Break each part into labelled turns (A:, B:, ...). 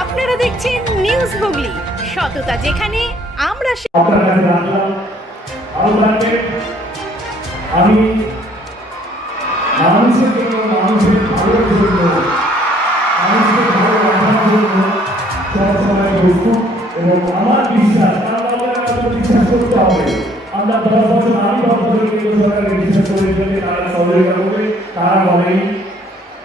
A: আপনারা দেখছেন নিউজ হুগলি। সততা যেখানে, আমরা
B: আমি আমার দশ বছর, আমি দশ বছর কেন্দ্র সরকারের বিশ্বাস করে তারা সহযোগিতা করবে, তারা বলেনি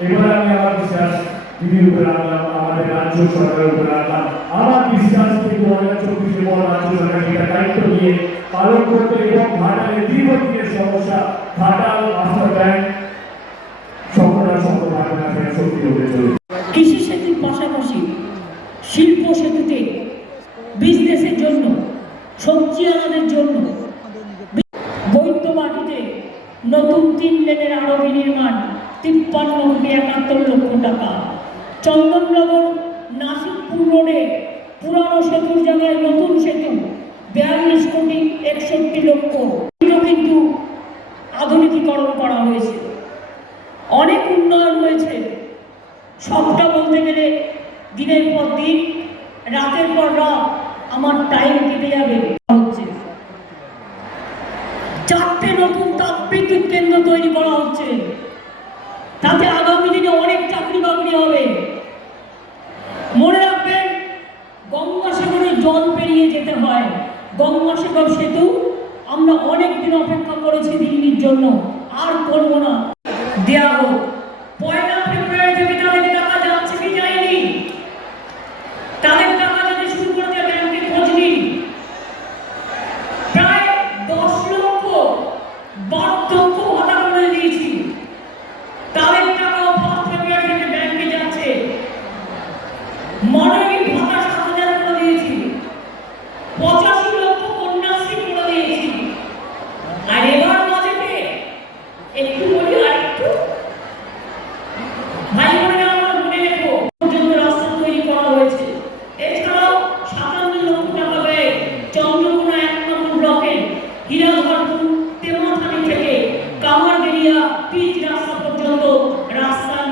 B: এবার আমি আমার বিশ্বাস দিদির উপরে রাখলাম আমাদের রাজ্য সরকারের উপরে রাখলাম আমার বিশ্বাস থেকে দু হাজার চব্বিশে বড় রাজ্য সরকার সেটা দায়িত্ব নিয়ে পালন করতে এবং ঘাটালের দীর্ঘদিনের সমস্যা, ঘাটাল মাস্টার ব্যাংক সকলরা সকল সত্যি হতে
C: কৃষি সেতুর পাশাপাশি শিল্প সেতুতে বিজনেসের জন্য, সবজি আনাদের জন্য বৈদ্য মাটিতে নতুন তিন লেনের আরবি নির্মাণ তিপ্পান্ন কোটি একাত্তর লক্ষ টাকা। চন্দননগর নাসিকপুর রোডে পুরানো সেতুর জায়গায় নতুন সেতু, বিয়াল্লিশ কোটি একষট্টি লক্ষ। কিন্তু আধুনিকীকরণ করা হয়েছে। অনেক উন্নয়ন হয়েছে। সবটা বলতে গেলে দিনের পর দিন, রাতের পর রাত আমার টাইম কেটে যাবে। হচ্ছে। চারটে নতুন তাপবিদ্যুৎ কেন্দ্র তৈরি করা হচ্ছে। তাতে আগামী দিনে অনেক চাকরি বাকরি হবে। মনে রাখবেন গঙ্গাসাগরে জল পেরিয়ে যেতে হয়। গঙ্গাসাগর সেতু আমরা অনেক দিন অপেক্ষা করেছি দিল্লির জন্য। আর করব না। দেয়া হোক। পয়লা ফেব্রুয়ারি থেকে তাদের টাকা যাচ্ছে কি যায়নি? তাদের টাকা যাতে শুরু করতে ব্যাংকে খোঁজ প্রায় দশ লক্ষ বার্ধক্য ভাতা করে দিয়েছি তাদের টাকাও ফার্স্ট ফেব্রুয়ারি থেকে ব্যাংকে যাচ্ছে মনোনীত ভাতা সাত হাজার করে দিয়েছি পঁচাশি লক্ষ কন্যাশ্রী করে দিয়েছি আর এবার বাজেটে একটু বলি আর একটু ভাই বোনেরা আমরা মনে রেখো পর্যন্ত রাস্তা তৈরি করা হয়েছে এছাড়াও সাতান্ন লক্ষ টাকা ব্যয়ে চন্দ্রকোনা এক নম্বর ব্লকে হীরাঘরপুর তেমাথানি থেকে কামারগেরিয়া পিচ রাস্তা পর্যন্ত রাস্তা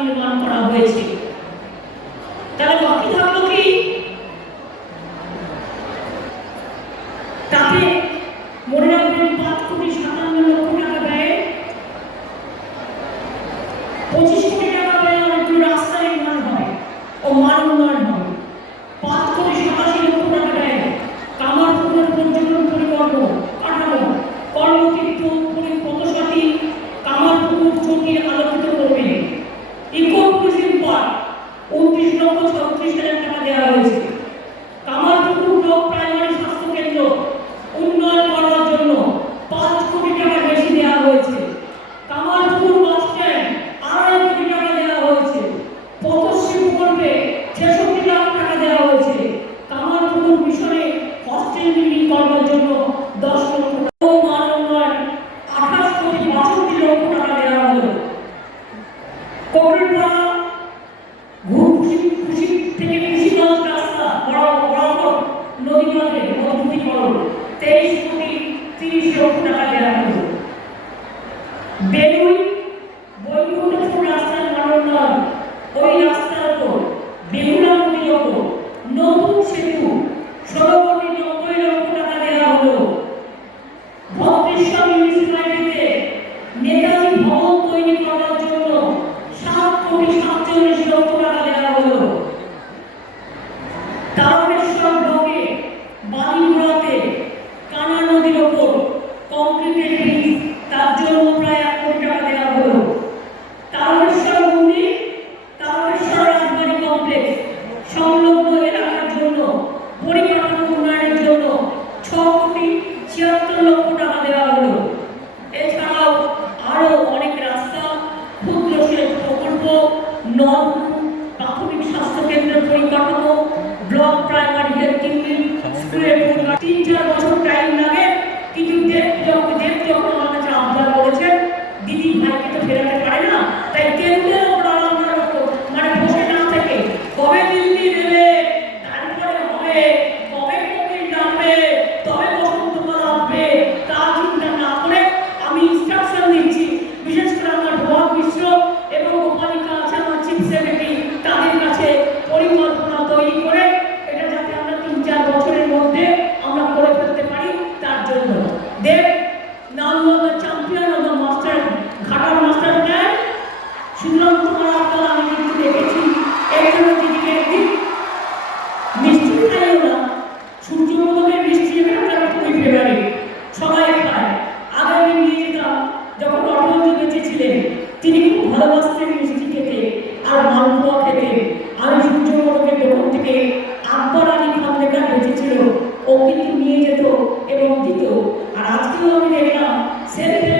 C: বছর টাইম লাগে, কিন্তু দেব, যখন দেব, যখন কাছে আবদার করেছে দিদি, ভাইকে তো ফেরাতে পারে না, তাই কেন্দ্রের ছিলেন তিনি খুব ভালোবাসতেন মিষ্টি খেতে আর মালপোয়া খেতে আমি সূর্যমণ্ডপের দোকান থেকে আব্বার আলী খান্ডেকার বেঁচেছিল। ও কিন্তু নিয়ে যেত এবং দিত। আর আজকেও আমি দেখলাম সেলফি